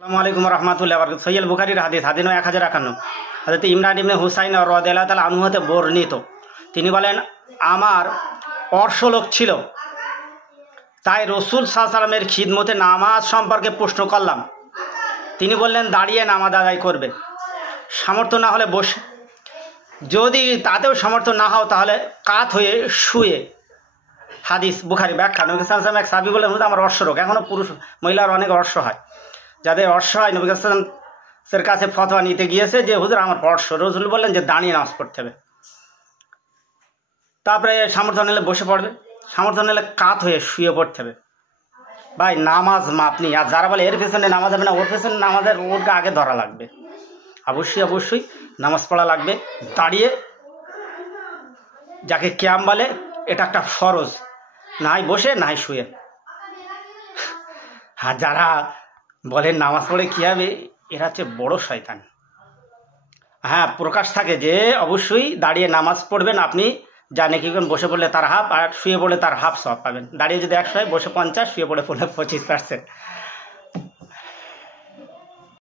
আসসালামু আলাইকুম রহমতুল্লাহ বরকাতুহু। সহিহ বুখারীর হাদিস 1051 হযরত ইমরান ইবনে হুসাইন রাদিয়াল্লাহু তাআলা আনহু হতে বর্ণিত। তিনি বলেন, আমার অর্শলোক ছিল, তাই রসুল সাল্লাল্লাহু আলাইহি ওয়াসাল্লামের খিদমতে নামাজ সম্পর্কে প্রশ্ন করলাম। তিনি বললেন, দাঁড়িয়ে নামাজ আদায় করবে, সামর্থ্য না হলে বসে, যদি তাতেও সামর্থ্য না হও তাহলে কাত হয়ে শুয়ে। হাদিস বুখারী। ব্যাখ্যা, নবী সাল্লাল্লাহু আলাইহি ওয়াসাল্লাম এক সাহাবী বলেন, হুজুর আমার অর্শরোগ। এখনও পুরুষ মহিলার অনেক অর্শ হয়, যাদের অর্শ হয় নবী সাল্লাল্লাহু আলাইহি ওয়াসাল্লামের কাছে ফতোয়া নিতে গিয়েছে যে হুজুর আমার অর্শ। রসুল বললেন যে দাঁড়িয়ে নামাজ পড়তে হবে, তারপরে সামর্থ্য নিলে বসে পড়বে, সামর্থ্য নিলে কাত হয়ে শুয়ে পড়তে হবে। ভাই নামাজ মাপনি। আর যারা বলে এর পেছনে নামাজ হবে না, ওর পেছনে নামাজের ওরকে আগে ধরা লাগবে। অবশ্যই নামাজ পড়া লাগবে দাঁড়িয়ে, যাকে কিয়াম বলে। এটা একটা ফরজ, নাই বসে নাই শুয়ে। আর যারা বলেন নামাজ পড়ে কী হবে, এরা হচ্ছে বড় শয়তান। হ্যাঁ, প্রকাশ থাকে যে অবশ্যই দাঁড়িয়ে নামাজ পড়বেন আপনি, যা নাকি বসে পড়লে তার হাফ, আর শুয়ে পড়লে তার হাফ সওয়াব পাবেন। দাঁড়িয়ে যদি 100 হয়, বসে 50, শুয়ে পড়ে 25%।